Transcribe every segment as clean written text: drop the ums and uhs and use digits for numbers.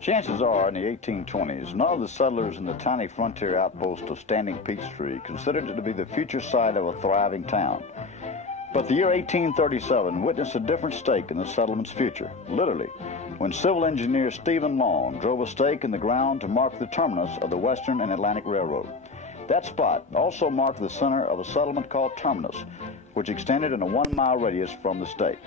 Chances are, in the 1820s, none of the settlers in the tiny frontier outpost of Standing Peachtree considered it to be the future site of a thriving town. But the year 1837 witnessed a different stake in the settlement's future, literally, when civil engineer Stephen Long drove a stake in the ground to mark the terminus of the Western and Atlantic Railroad. That spot also marked the center of a settlement called Terminus, which extended in a 1-mile radius from the stake.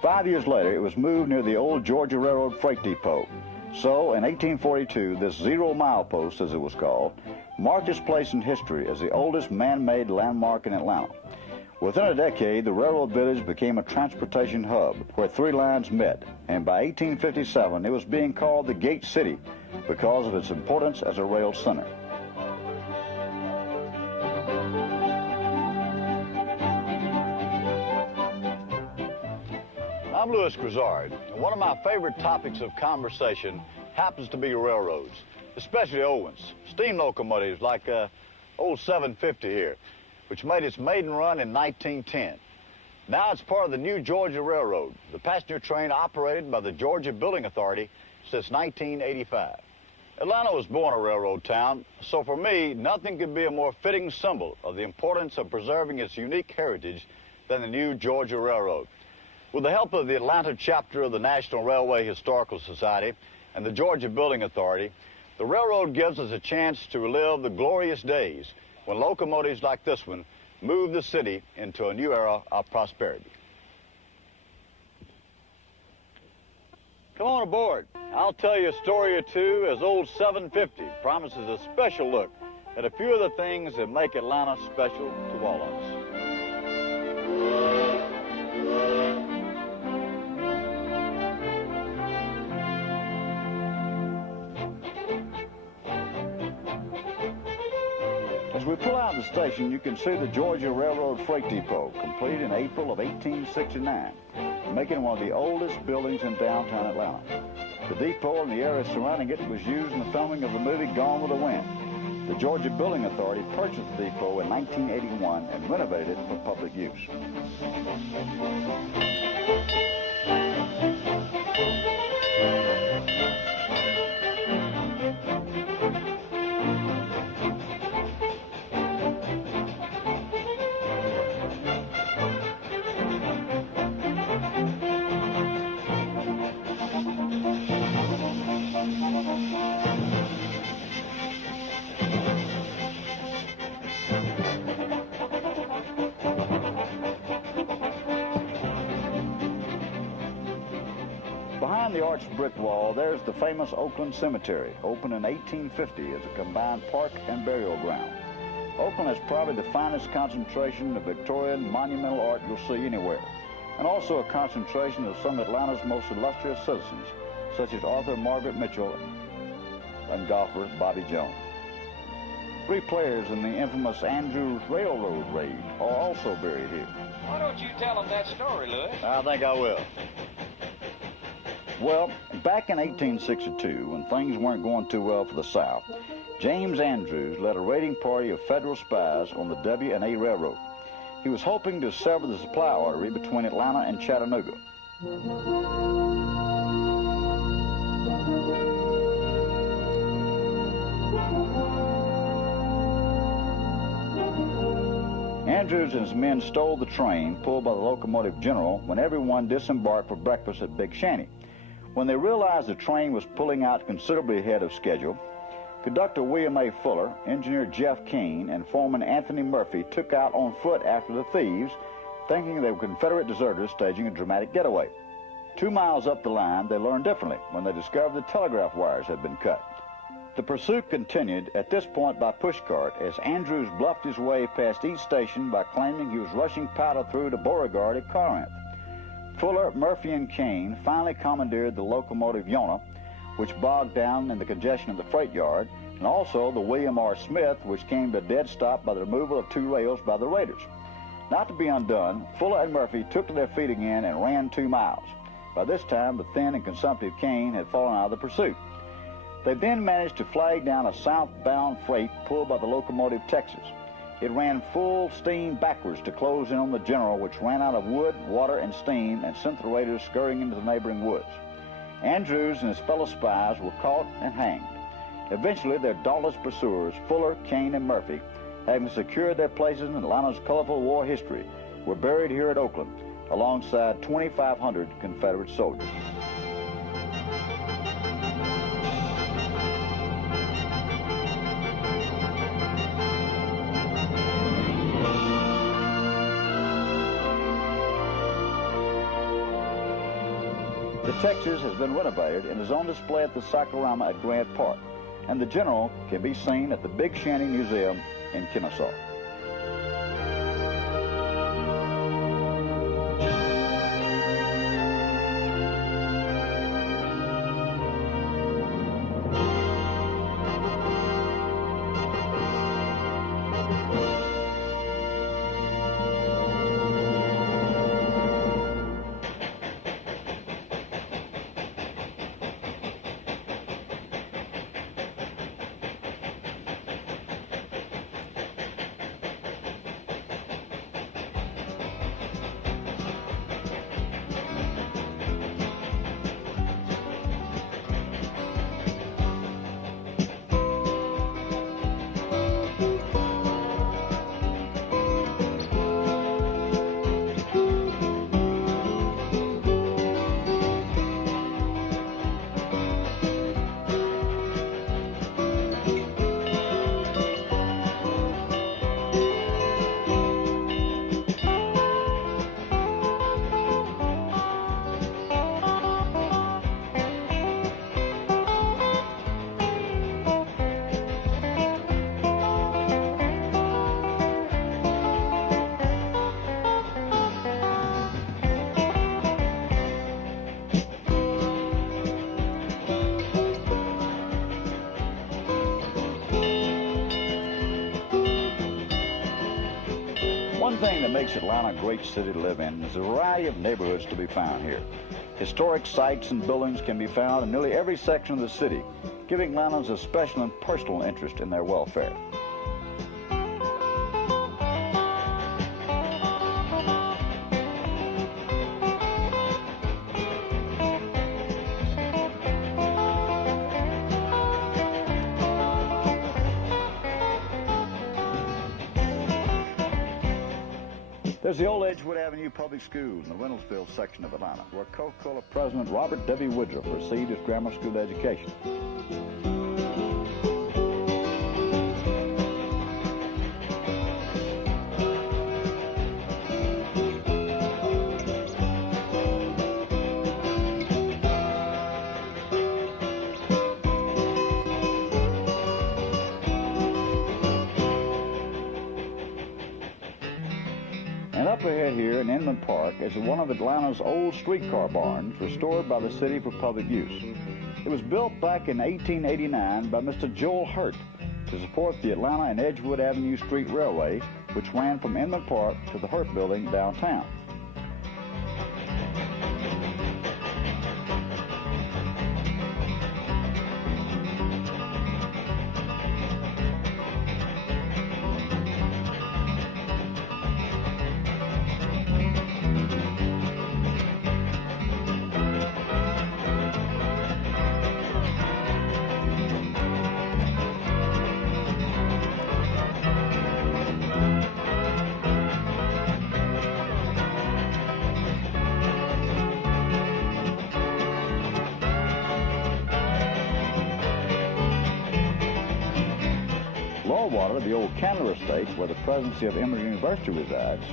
5 years later, it was moved near the old Georgia Railroad freight depot. So, in 1842, this zero milepost, as it was called, marked its place in history as the oldest man-made landmark in Atlanta. Within a decade, the railroad village became a transportation hub where 3 lines met, and by 1857, it was being called the Gate City because of its importance as a rail center. I'm Lewis Grizzard, and one of my favorite topics of conversation happens to be railroads, especially old ones, steam locomotives like old 750 here, which made its maiden run in 1910. Now it's part of the new Georgia Railroad, the passenger train operated by the Georgia Building Authority since 1985. Atlanta was born a railroad town, so for me, nothing could be a more fitting symbol of the importance of preserving its unique heritage than the new Georgia Railroad. With the help of the Atlanta chapter of the National Railway Historical Society and the Georgia Building Authority, the railroad gives us a chance to relive the glorious days when locomotives like this one moved the city into a new era of prosperity. Come on aboard. I'll tell you a story or two as old 750 promises a special look at a few of the things that make Atlanta special to all of us. As we pull out of the station, you can see the Georgia Railroad Freight Depot, completed in April of 1869, making it one of the oldest buildings in downtown Atlanta. The depot and the area surrounding it was used in the filming of the movie Gone with the Wind. The Georgia Building Authority purchased the depot in 1981 and renovated it for public use. Behind the arched brick wall, there's the famous Oakland Cemetery, opened in 1850 as a combined park and burial ground. Oakland has probably the finest concentration of Victorian monumental art you'll see anywhere, and also a concentration of some of Atlanta's most illustrious citizens, such as author Margaret Mitchell and golfer Bobby Jones. 3 players in the infamous Andrews Railroad raid are also buried here. Why don't you tell them that story, Lewis? I think I will. Well, back in 1862, when things weren't going too well for the South, James Andrews led a raiding party of federal spies on the W&A Railroad. He was hoping to sever the supply artery between Atlanta and Chattanooga. Andrews and his men stole the train pulled by the locomotive general when everyone disembarked for breakfast at Big Shanty. When they realized the train was pulling out considerably ahead of schedule, conductor William A. Fuller, engineer Jeff Keane, and foreman Anthony Murphy took out on foot after the thieves, thinking they were Confederate deserters staging a dramatic getaway. 2 miles up the line, they learned differently when they discovered the telegraph wires had been cut. The pursuit continued at this point by pushcart as Andrews bluffed his way past each station by claiming he was rushing powder through to Beauregard at Corinth. Fuller, Murphy, and Kane finally commandeered the locomotive Yonah, which bogged down in the congestion of the freight yard, and also the William R. Smith, which came to a dead stop by the removal of 2 rails by the raiders. Not to be undone, Fuller and Murphy took to their feet again and ran 2 miles. By this time, the thin and consumptive Kane had fallen out of the pursuit. They then managed to flag down a southbound freight pulled by the locomotive Texas. It ran full steam backwards to close in on the General, which ran out of wood, water, and steam and sent the raiders scurrying into the neighboring woods. Andrews and his fellow spies were caught and hanged. Eventually, their dauntless pursuers, Fuller, Kane, and Murphy, having secured their places in Atlanta's colorful war history, were buried here at Oakland alongside 2,500 Confederate soldiers. The Texas has been renovated and is on display at the Cyclorama at Grant Park, and the General can be seen at the Big Shanty Museum in Kennesaw. One thing that makes Atlanta a great city to live in is the variety of neighborhoods to be found here. Historic sites and buildings can be found in nearly every section of the city, giving Atlantans a special and personal interest in their welfare. There's the old Edgewood Avenue Public School in the Reynoldsville section of Atlanta, where Coca-Cola President Robert W. Woodruff received his grammar school education. And up ahead here in Inman Park is one of Atlanta's old streetcar barns restored by the city for public use. It was built back in 1889 by Mr. Joel Hurt to support the Atlanta and Edgewood Avenue Street Railway, which ran from Inman Park to the Hurt Building downtown. Lawwater, the old Canada estate where the presidency of Emory University resides.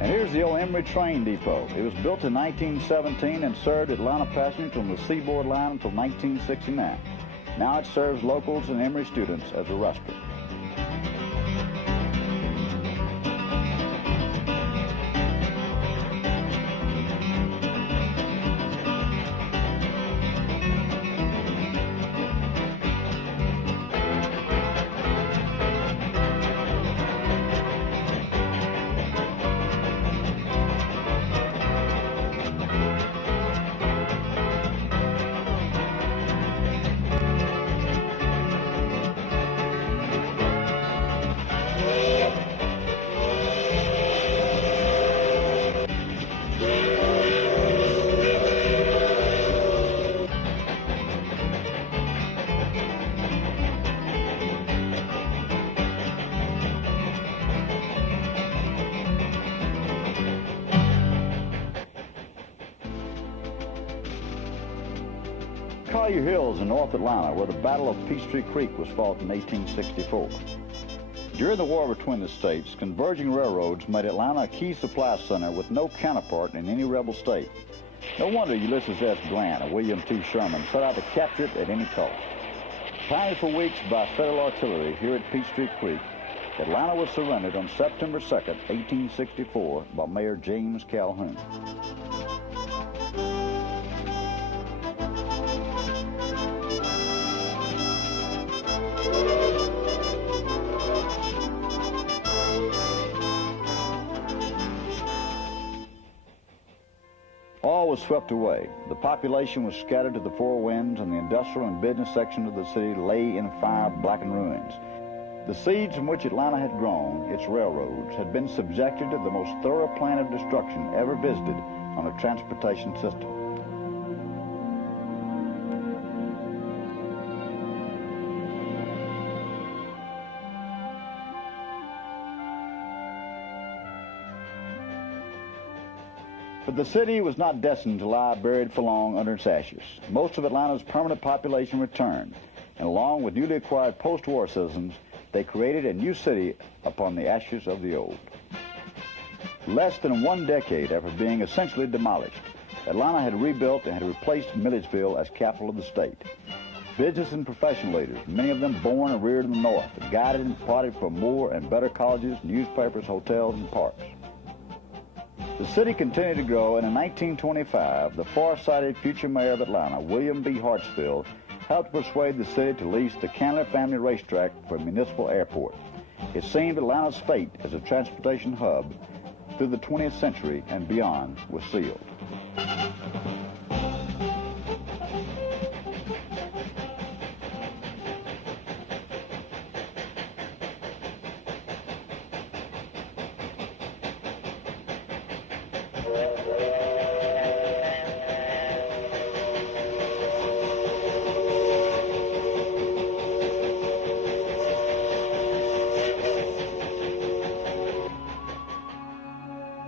And here's the old Emory Train Depot. It was built in 1917 and served Atlanta passengers on the Seaboard Line until 1969. Now it serves locals and Emory students as a restaurant. Collier Hills in North Atlanta, where the Battle of Peachtree Creek was fought in 1864. During the war between the states, converging railroads made Atlanta a key supply center with no counterpart in any rebel state. No wonder Ulysses S. Grant and William T. Sherman set out to capture it at any cost. Pounded for weeks by federal artillery here at Peachtree Creek, Atlanta was surrendered on September 2nd, 1864 by Mayor James Calhoun. All was swept away. The population was scattered to the four winds, and the industrial and business section of the city lay in fire-blackened ruins. The seeds from which Atlanta had grown, its railroads, had been subjected to the most thorough plan of destruction ever visited on a transportation system. But the city was not destined to lie buried for long under its ashes. Most of Atlanta's permanent population returned, and along with newly acquired post-war citizens, they created a new city upon the ashes of the old. Less than 1 decade after being essentially demolished, Atlanta had rebuilt and had replaced Milledgeville as capital of the state. Business and professional leaders, many of them born and reared in the North, guided and plotted for more and better colleges, newspapers, hotels, and parks. The city continued to grow, and in 1925, the far-sighted future mayor of Atlanta, William B. Hartsfield, helped persuade the city to lease the Candler family racetrack for a municipal airport. It seemed Atlanta's fate as a transportation hub through the 20th century and beyond was sealed.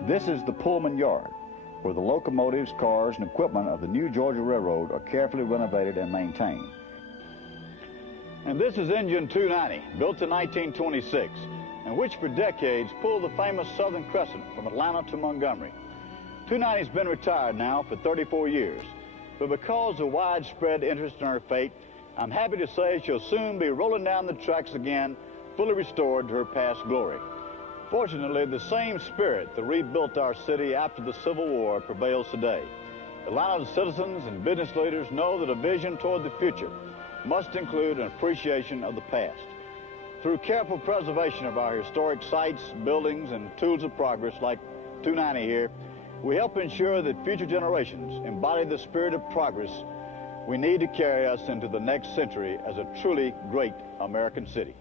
This is the Pullman Yard, where the locomotives, cars, and equipment of the new Georgia Railroad are carefully renovated and maintained. And this is Engine 290, built in 1926, and which for decades pulled the famous Southern Crescent from Atlanta to Montgomery. 290's been retired now for 34 years, but because of widespread interest in her fate, I'm happy to say she'll soon be rolling down the tracks again, fully restored to her past glory. Fortunately, the same spirit that rebuilt our city after the Civil War prevails today. Atlanta's citizens and business leaders know that a vision toward the future must include an appreciation of the past. Through careful preservation of our historic sites, buildings, and tools of progress like 290 here, we help ensure that future generations embody the spirit of progress we need to carry us into the next century as a truly great American city.